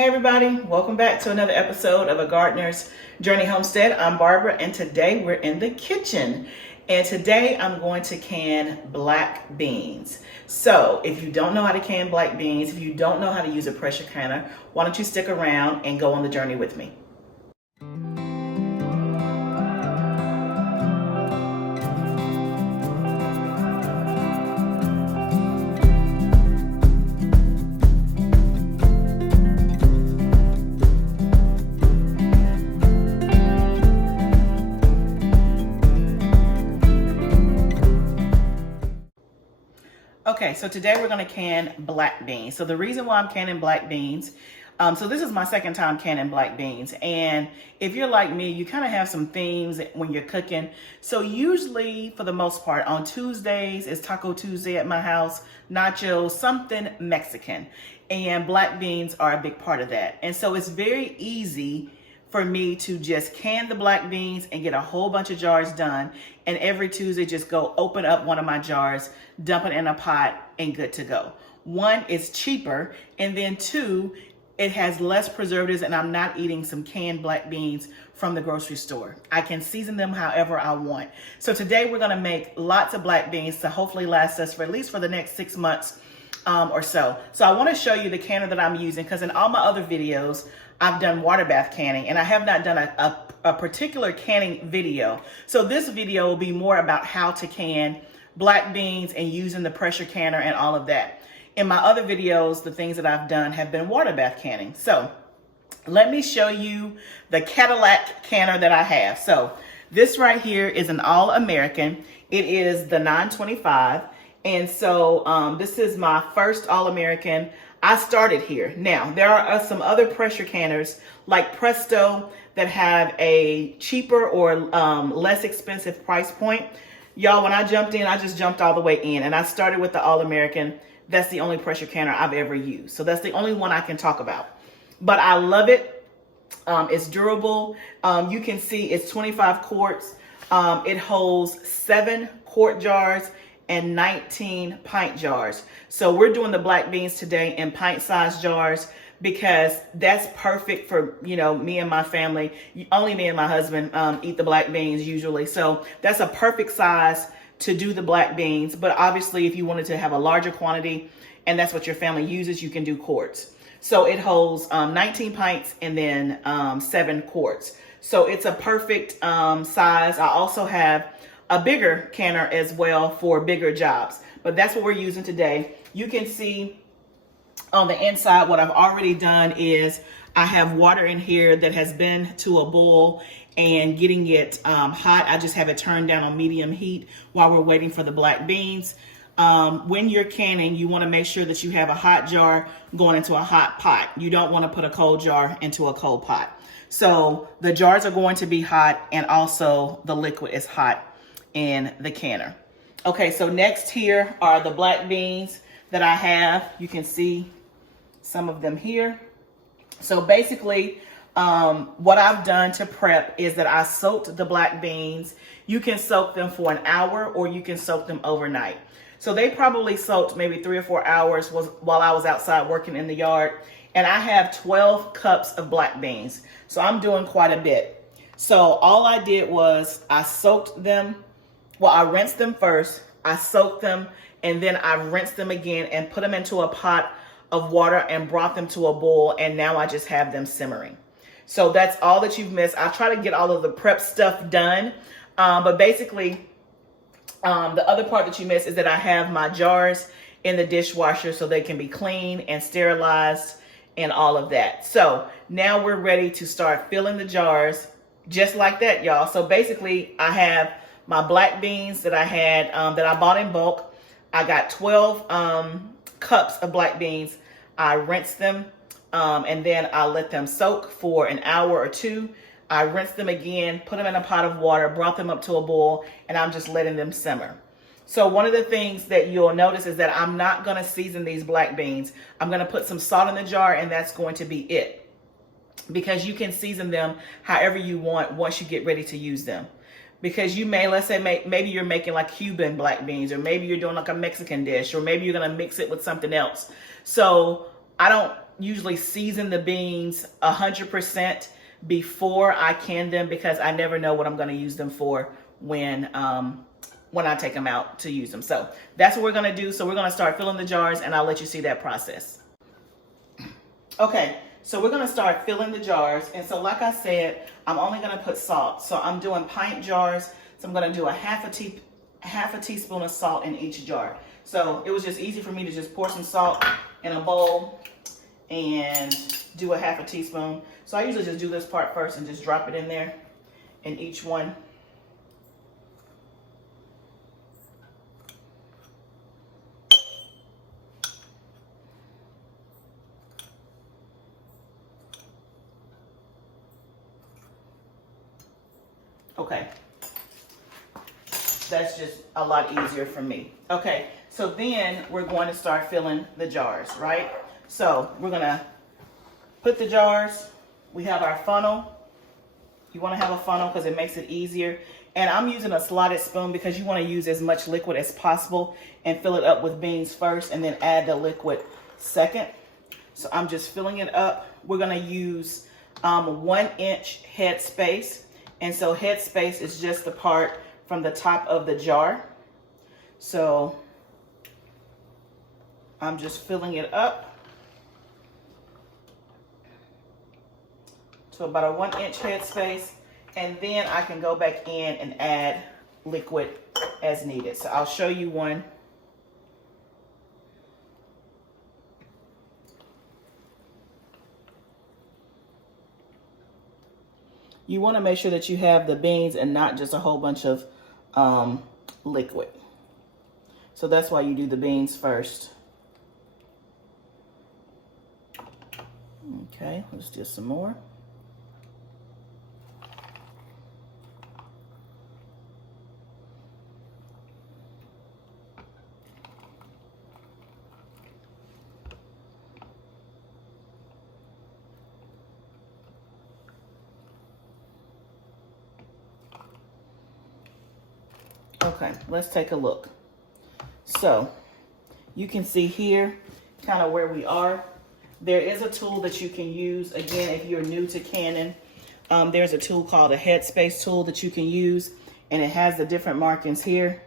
Hey everybody, welcome back to another episode of A Gardener's Journey Homestead. I'm Barbara and today we're in the kitchen. And today I'm going to can black beans. So if you don't know how to can black beans, if you don't know how to use a pressure canner, why don't you stick around and go on the journey with me. Okay, so today we're going to can black beans. So the reason why I'm canning black beans, so this is my second time canning black beans. And if you're like me, you kind of have some themes when you're cooking. So usually, for the most part, on Tuesdays is Taco Tuesday at my house, nachos, something Mexican. And black beans are a big part of that. And so it's very easy for me to just can the black beans and get a whole bunch of jars done. And every Tuesday, just go open up one of my jars, dump it in a pot, and good to go. One, it's cheaper. And then two, it has less preservatives and I'm not eating some canned black beans from the grocery store. I can season them however I want. So today we're gonna make lots of black beans to hopefully last us for at least for the next 6 months or so. So I wanna show you the canner that I'm using because in all my other videos, I've done water bath canning and I have not done a particular canning video. So this video will be more about how to can black beans and using the pressure canner and all of that. In my other videos, the things that I've done have been water bath canning. So let me show you the Cadillac canner that I have. So this right here is an All-American. It is the 925. And so this is my first All-American. I started here. Now, there are some other pressure canners like Presto that have a cheaper or less expensive price point. Y'all, when I jumped in, I just jumped all the way in and I started with the All-American. That's the only pressure canner I've ever used. So that's the only one I can talk about. But I love it. It's durable. You can see it's 25 quarts. It holds 7 quart jars and 19 pint jars. So we're doing the black beans today in pint-sized jars because that's perfect for, you know, me and my family. Only me and my husband eat the black beans usually. So that's a perfect size to do the black beans. But obviously, if you wanted to have a larger quantity and that's what your family uses, you can do quarts. So it holds 19 pints and then 7 quarts. So it's a perfect size. I also have a bigger canner as well for bigger jobs, but that's what we're using today. You can see on the inside, what I've already done is I have water in here that has been to a boil and getting it hot. I just have it turned down on medium heat while we're waiting for the black beans. When you're canning, you want to make sure that you have a hot jar going into a hot pot. You don't want to put a cold jar into a cold pot. So the jars are going to be hot and also the liquid is hot in the canner. Okay, so next here are the black beans that I have. You can see some of them here. So basically, what I've done to prep is that I soaked the black beans. You can soak them for an hour or you can soak them overnight. So they probably soaked maybe 3 or 4 hours while I was outside working in the yard. And I have 12 cups of black beans. So I'm doing quite a bit. So all I did was I soaked them. Well, I rinsed them first, I soaked them, and then I rinsed them again and put them into a pot of water and brought them to a boil, and now I just have them simmering. So that's all that you've missed. I try to get all of the prep stuff done, but basically, the other part that you missed is that I have my jars in the dishwasher so they can be clean and sterilized and all of that. So now we're ready to start filling the jars just like that, y'all. So basically, I have my black beans that I had, that I bought in bulk. I got 12 cups of black beans. I rinsed them and then I let them soak for an hour or two. I rinsed them again, put them in a pot of water, brought them up to a boil, and I'm just letting them simmer. So one of the things that you'll notice is that I'm not gonna season these black beans. I'm gonna put some salt in the jar and that's going to be it. Because you can season them however you want once you get ready to use them. Because you may, let's say, maybe you're making like Cuban black beans, or maybe you're doing like a Mexican dish, or maybe you're going to mix it with something else. So I don't usually season the beans 100% before I can them, because I never know what I'm going to use them for when I take them out to use them. So that's what we're going to do. So we're going to start filling the jars, and I'll let you see that process. Okay, so we're going to start filling the jars. And so like I said, I'm only going to put salt. So I'm doing pint jars. So I'm going to do a half a teaspoon of salt in each jar. So it was just easy for me to just pour some salt in a bowl and do a half a teaspoon. So I usually just do this part first and just drop it in there in each one. Okay, that's just a lot easier for me. Okay, so then we're going to start filling the jars, right? So we're gonna put the jars, we have our funnel. You wanna have a funnel because it makes it easier. And I'm using a slotted spoon because you wanna use as much liquid as possible and fill it up with beans first and then add the liquid second. So I'm just filling it up. We're gonna use 1 inch headspace. And so headspace is just the part from the top of the jar. So I'm just filling it up to about a 1 inch headspace. And then I can go back in and add liquid as needed. So I'll show you one. You want to make sure that you have the beans and not just a whole bunch of liquid. So that's why you do the beans first. Okay, let's do some more. Okay, let's take a look. So you can see here kind of where we are. There is a tool that you can use. Again, if you're new to canning, there's a tool called a Headspace tool that you can use, and it has the different markings here.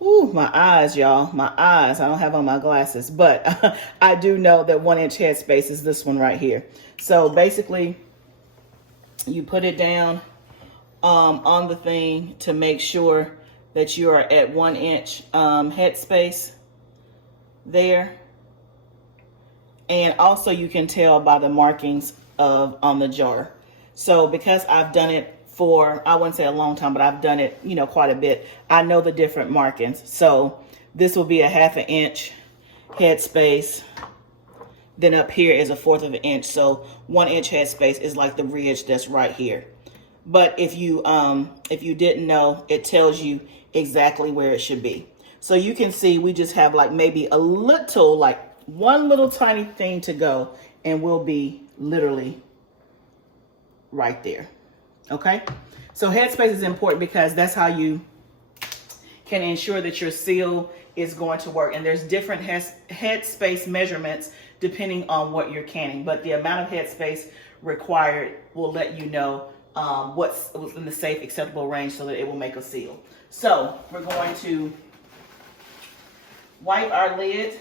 Ooh, my eyes, y'all, my eyes. I don't have on my glasses, but I do know that 1 inch headspace is this one right here. So basically, you put it down on the thing to make sure that you are at 1 inch headspace there. And also you can tell by the markings on the jar. So because I've done it for, I wouldn't say a long time, but I've done it, you know, quite a bit, I know the different markings. So this will be a 1/2 inch headspace. Then up here is a 1/4 inch. So 1 inch headspace is like the ridge that's right here. But if you didn't know, it tells you exactly where it should be. So you can see we just have like maybe a little, like one little tiny thing to go, and we'll be literally right there. Okay, so headspace is important because that's how you can ensure that your seal is going to work. And there's different headspace measurements depending on what you're canning, but the amount of headspace required will let you know what's in the safe acceptable range so that it will make a seal. So we're going to wipe our lid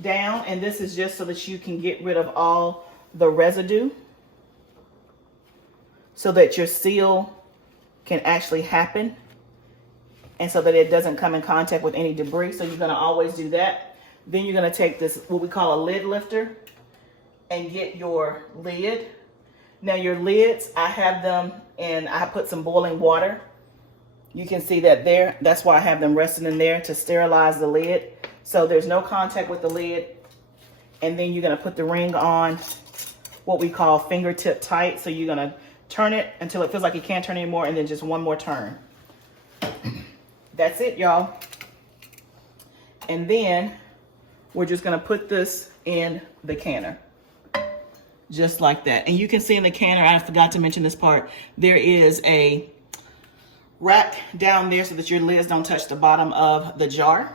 down, and this is just so that you can get rid of all the residue so that your seal can actually happen and so that it doesn't come in contact with any debris. So you're going to always do that. Then you're going to take this, what we call a lid lifter, and get your lid. Now your lids, I have them, and I put some boiling water. You can see that there. That's why I have them resting in there, to sterilize the lid. So there's no contact with the lid. And then you're going to put the ring on, what we call fingertip tight. So you're going to turn it until it feels like you can't turn anymore, and then just one more turn. That's it, y'all. And then we're just going to put this in the canner. Just like that. And you can see in the canner, I forgot to mention this part, there is a rack down there so that your lids don't touch the bottom of the jar.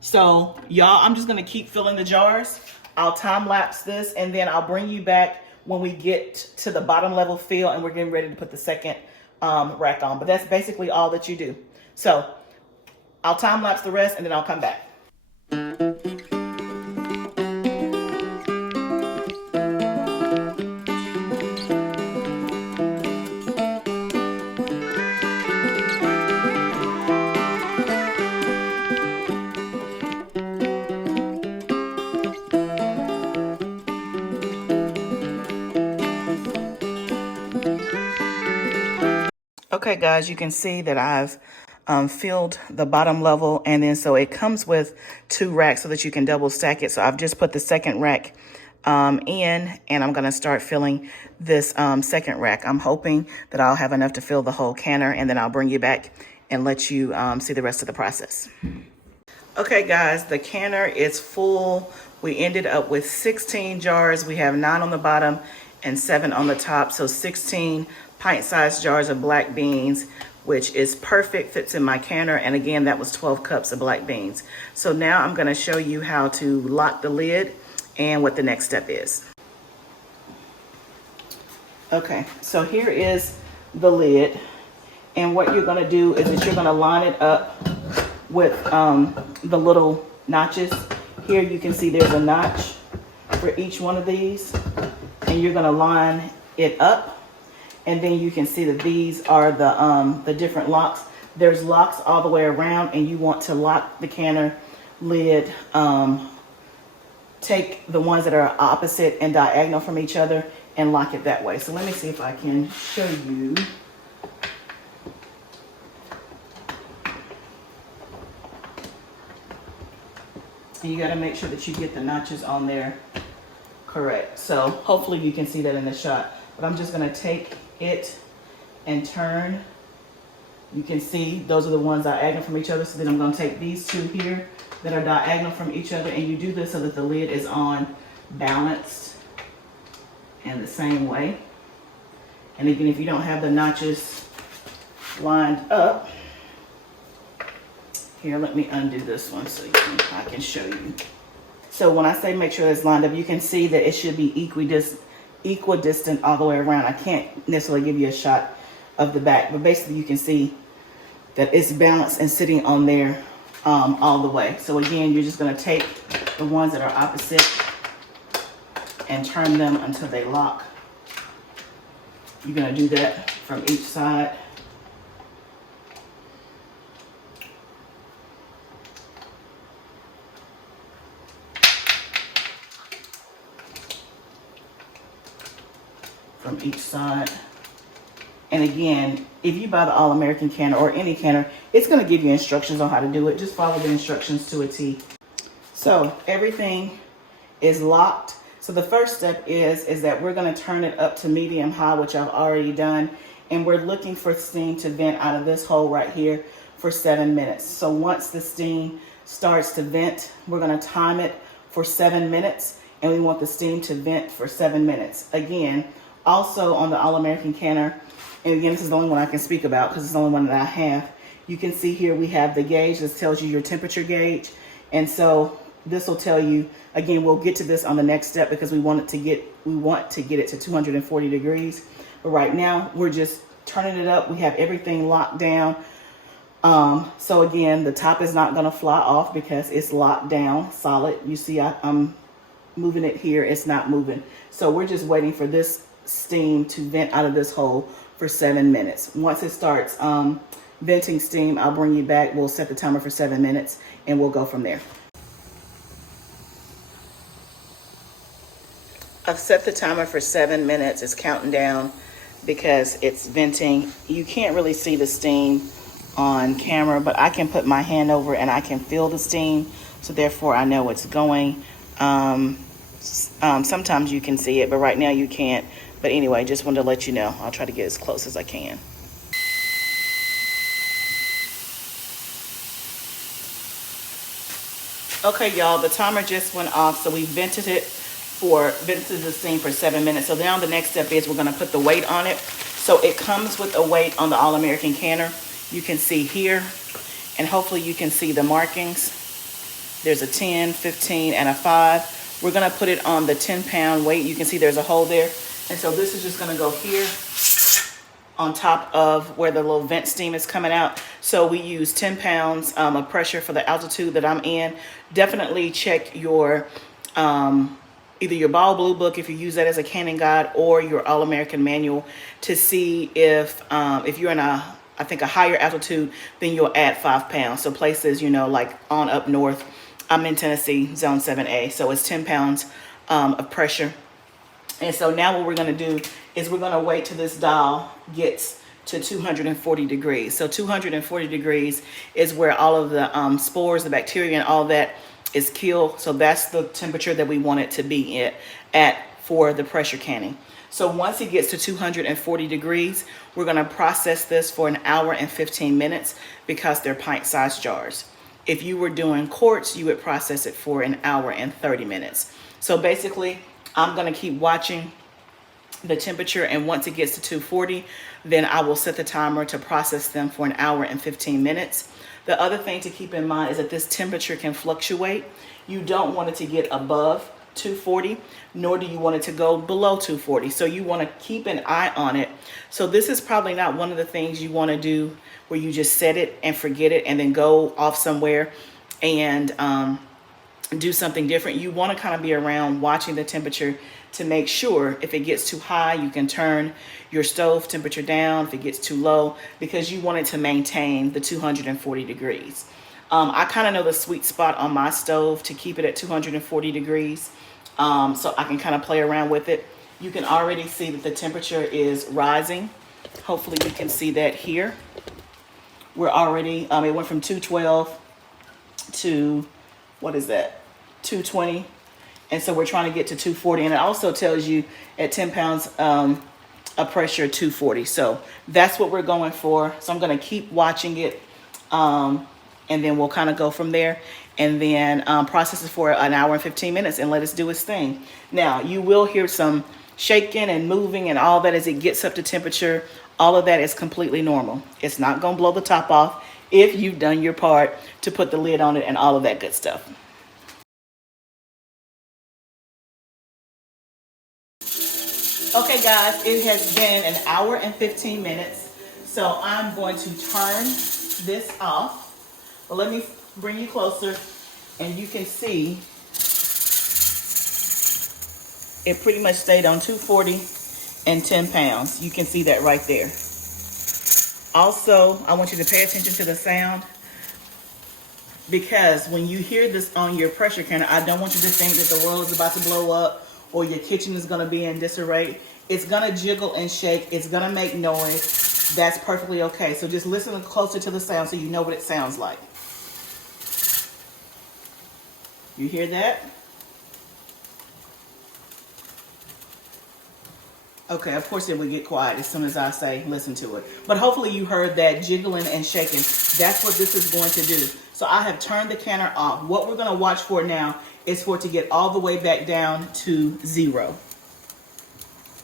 So y'all, I'm just going to keep filling the jars I'll time lapse this, and then I'll bring you back when we get to the bottom level fill and we're getting ready to put the second rack on. But that's basically all that you do. So I'll time lapse the rest and then I'll come back. Okay guys, you can see that I've filled the bottom level, and then so it comes with 2 racks so that you can double stack it. So I've just put the second rack in, and I'm gonna start filling this second rack. I'm hoping that I'll have enough to fill the whole canner, and then I'll bring you back and let you see the rest of the process. Okay guys, the canner is full. We ended up with 16 jars. We have 9 on the bottom and 7 on the top, so 16 pint-sized jars of black beans, which is perfect, fits in my canner. And again, that was 12 cups of black beans. So now I'm gonna show you how to lock the lid and what the next step is. Okay, so here is the lid. And what you're gonna do is that you're gonna line it up with the little notches. Here you can see there's a notch for each one of these. And you're gonna line it up. And then you can see that these are the different locks. There's locks all the way around, and you want to lock the canner lid. Take the ones that are opposite and diagonal from each other and lock it that way. So let me see if I can show you. And you gotta make sure that you get the notches on there correct. So hopefully you can see that in the shot. But I'm just gonna take it and turn. You can see those are the ones diagonal from each other. So then I'm gonna take these 2 here that are diagonal from each other, and you do this so that the lid is on balanced and the same way. And again, if you don't have the notches lined up, here, let me undo this one so I can show you. So when I say make sure it's lined up, you can see that it should be equidistant all the way around. I can't necessarily give you a shot of the back, but basically you can see that it's balanced and sitting on there all the way. So again, you're just gonna take the ones that are opposite and turn them until they lock. You're gonna do that from each side. From each side. And again, if you buy the All-American canner or any canner, it's going to give you instructions on how to do it. Just follow the instructions to a T. So everything is locked. So the first step is that we're going to turn it up to medium high, which I've already done. And we're looking for steam to vent out of this hole right here for 7 minutes. So once the steam starts to vent, we're going to time it for 7 minutes. And we want the steam to vent for 7 minutes. Again, also on the All-American canner, and again, this is the only one I can speak about because it's the only one that I have. You can see here we have the gauge. This tells you your temperature gauge. And so this will tell you, again, we'll get to this on the next step because we want to get it to 240 degrees. But right now we're just turning it up. We have everything locked down. So again, the top is not going to fly off because it's locked down solid. You see I'm moving it here. It's not moving. So we're just waiting for this steam to vent out of this hole for 7 minutes. Once it starts venting steam, I'll bring you back. We'll set the timer for 7 minutes and we'll go from there. I've set the timer for 7 minutes. It's counting down because it's venting. You can't really see the steam on camera, but I can put my hand over and I can feel the steam. So therefore I know it's going. Sometimes you can see it, but right now you can't. But anyway, just wanted to let you know. I'll try to get as close as I can. Okay, y'all, the timer just went off, so we vented the steam for 7 minutes. So now the next step is we're gonna put the weight on it. So it comes with a weight on the All-American canner. You can see here, and hopefully you can see the markings. There's a 10, 15, and a 5. We're gonna put it on the 10-pound weight. You can see there's a hole there. And so this is just gonna go here on top of where the little vent steam is coming out. So we use 10 pounds of pressure for the altitude that I'm in. Definitely check your, either your Ball Blue book if you use that as a Cannon guide, or your All-American manual to see if you're in I think a higher altitude, then you'll add 5 pounds. So places, you know, like on up north, I'm in Tennessee, zone 7A. So it's 10 pounds of pressure. And so now what we're gonna do is we're gonna wait till this dial gets to 240 degrees. So 240 degrees is where all of the spores, the bacteria and all that is killed. So that's the temperature that we want it to be at for the pressure canning. So once it gets to 240 degrees, we're gonna process this for an hour and 15 minutes because they're pint-sized jars. If you were doing quarts, you would process it for an hour and 30 minutes. So basically, I'm gonna keep watching the temperature, and once it gets to 240, then I will set the timer to process them for an hour and 15 minutes. The other thing to keep in mind is that this temperature can fluctuate. You don't want it to get above 240, nor do you want it to go below 240. So you want to keep an eye on it. So this is probably not one of the things you want to do where you just set it and forget it and then go off somewhere and do something different. You want to kind of be around watching the temperature to make sure if it gets too high, you can turn your stove temperature down if it gets too low, because you want it to maintain the 240 degrees. I kind of know the sweet spot on my stove to keep it at 240 degrees. So I can kind of play around with it. You can already see that the temperature is rising. Hopefully you can see that here. We're already, it went from 212 to, what is that? 220. And so we're trying to get to 240. And it also tells you at 10 pounds of pressure, 240. So that's what we're going for. So I'm going to keep watching it. And then we'll kind of go from there, and then process it for an hour and 15 minutes and let it do its thing. Now, you will hear some shaking and moving and all that as it gets up to temperature. All of that is completely normal. It's not going to blow the top off if you've done your part to put the lid on it and all of that good stuff. Okay, guys, it has been an hour and 15 minutes. So I'm going to turn this off. But let me bring you closer, and you can see it pretty much stayed on 240 and 10 pounds. You can see that right there. Also, I want you to pay attention to the sound, because when you hear this on your pressure canner, I don't want you to think that the world is about to blow up or your kitchen is going to be in disarray. It's going to jiggle and shake. It's going to make noise. That's perfectly okay. So just listen closer to the sound so you know what it sounds like. You hear that? Okay, of course it would get quiet as soon as I say listen to it. But hopefully you heard that jiggling and shaking. That's what this is going to do. So I have turned the canner off. What we're going to watch for now is for it to get all the way back down to 0.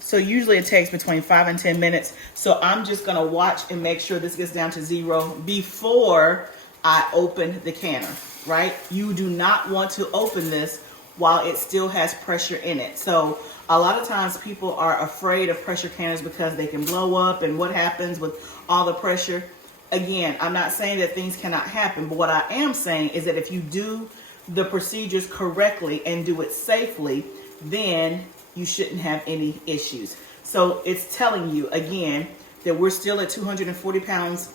So usually it takes between 5 and 10 minutes. So I'm just going to watch and make sure this gets down to 0 before I open the canner. Right? You do not want to open this while it still has pressure in it. So a lot of times people are afraid of pressure canners because they can blow up, and what happens with all the pressure. Again, I'm not saying that things cannot happen, but what I am saying is that if you do the procedures correctly and do it safely, then you shouldn't have any issues. So it's telling you again that we're still at 240 pounds,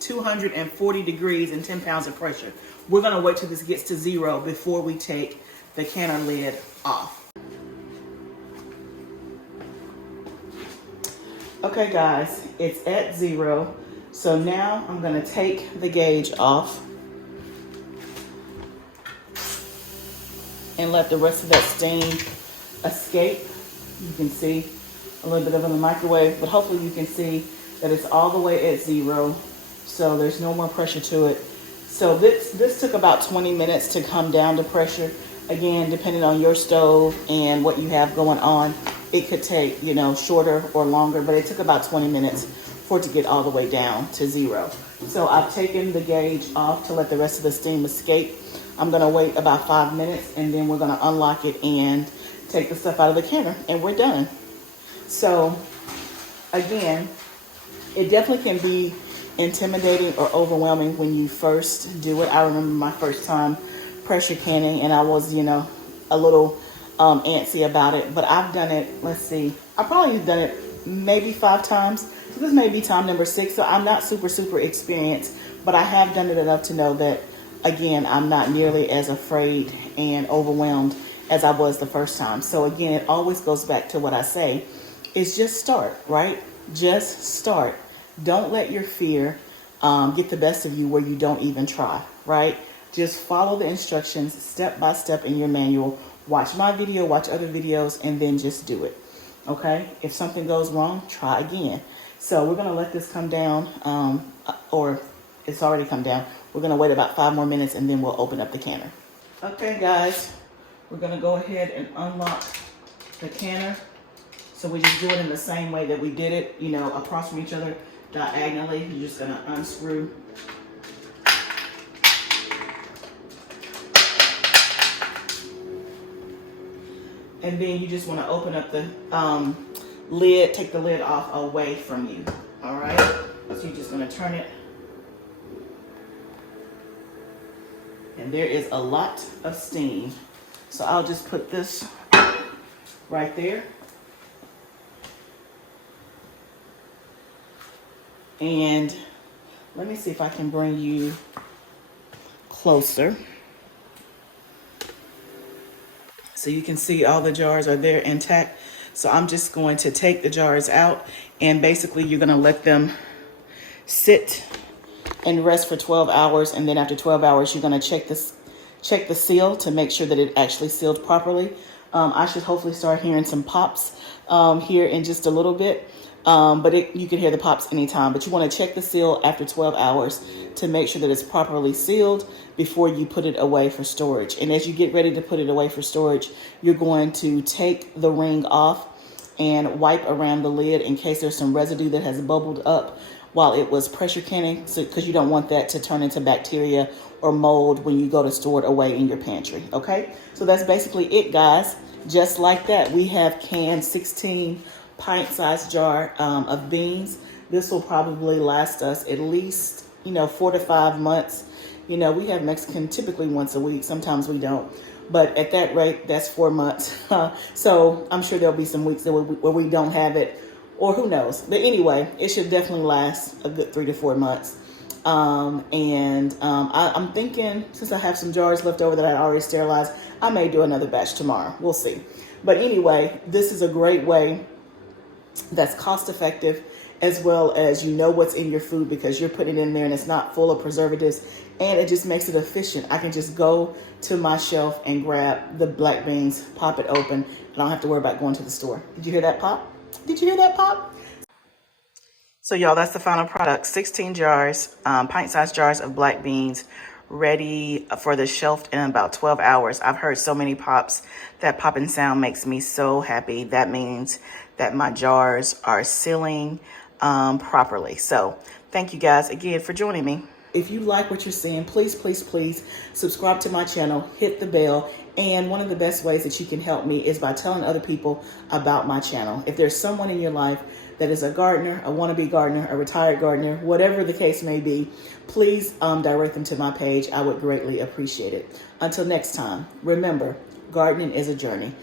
240 degrees and 10 pounds of pressure. We're going to wait till this gets to 0 before we take the canner lid off. Okay, guys, it's at 0. So now I'm going to take the gauge off and let the rest of that steam escape. You can see a little bit of it in the microwave, but hopefully you can see that it's all the way at 0. So there's no more pressure to it. So this took about 20 minutes to come down to pressure. Again, depending on your stove and what you have going on, it could take, you know, shorter or longer, but it took about 20 minutes for it to get all the way down to 0. So I've taken the gauge off to let the rest of the steam escape. I'm gonna wait about 5 minutes, and then we're gonna unlock it and take the stuff out of the canner, and we're done. So again, it definitely can be intimidating or overwhelming when you first do it. I remember my first time pressure canning, and I was, a little antsy about it, but I've done it, let's see, I probably done it maybe 5 times. So this may be time number 6. So I'm not super experienced, but I have done it enough to know that, again, I'm not nearly as afraid and overwhelmed as I was the first time. So again, it always goes back to what I say, is just start, right? Just start. Don't let your fear get the best of you where you don't even try, right? Just follow the instructions step by step in your manual. Watch my video, watch other videos, and then just do it, okay? If something goes wrong, try again. So we're gonna let this come down, or it's already come down. We're gonna wait about 5 more minutes, and then we'll open up the canner. Okay, guys, we're gonna go ahead and unlock the canner. So we just do it in the same way that we did it, across from each other diagonally. You're just gonna unscrew. And then you just wanna open up the lid, take the lid off away from you, all right? So you're just gonna turn it. And there is a lot of steam. So I'll just put this right there. And let me see if I can bring you closer. So you can see all the jars are there intact. So I'm just going to take the jars out, and basically you're gonna let them sit and rest for 12 hours. And then after 12 hours, you're gonna check the seal to make sure that it actually sealed properly. I should hopefully start hearing some pops here in just a little bit. But you can hear the pops anytime. But you want to check the seal after 12 hours to make sure that it's properly sealed before you put it away for storage. And as you get ready to put it away for storage, you're going to take the ring off and wipe around the lid in case there's some residue that has bubbled up while it was pressure canning, because you don't want that to turn into bacteria or mold when you go to store it away in your pantry, okay? So that's basically it, guys. Just like that, we have canned 16 pint-sized jar of beans. This will probably last us at least, 4 to 5 months. We have Mexican typically once a week. Sometimes we don't. But at that rate, that's 4 months. So I'm sure there'll be some weeks where we don't have it, or who knows. But anyway, it should definitely last a good 3 to 4 months. I'm thinking, since I have some jars left over that I already sterilized, I may do another batch tomorrow. We'll see. But anyway, this is a great way that's cost effective, as well as what's in your food because you're putting it in there and it's not full of preservatives, and it just makes it efficient. I can just go to my shelf and grab the black beans, pop it open, and I don't have to worry about going to the store. Did you hear that pop? Did you hear that pop? So y'all, that's the final product. 16 jars, pint-sized jars of black beans, ready for the shelf in about 12 hours. I've heard so many pops. That popping sound makes me so happy. That means that my jars are sealing properly. So thank you guys again for joining me. If you like what you're seeing, please subscribe to my channel, hit the bell. And one of the best ways that you can help me is by telling other people about my channel. If there's someone in your life that is a gardener, a wannabe gardener, a retired gardener, whatever the case may be, please direct them to my page. I would greatly appreciate it. Until next time, remember, gardening is a journey.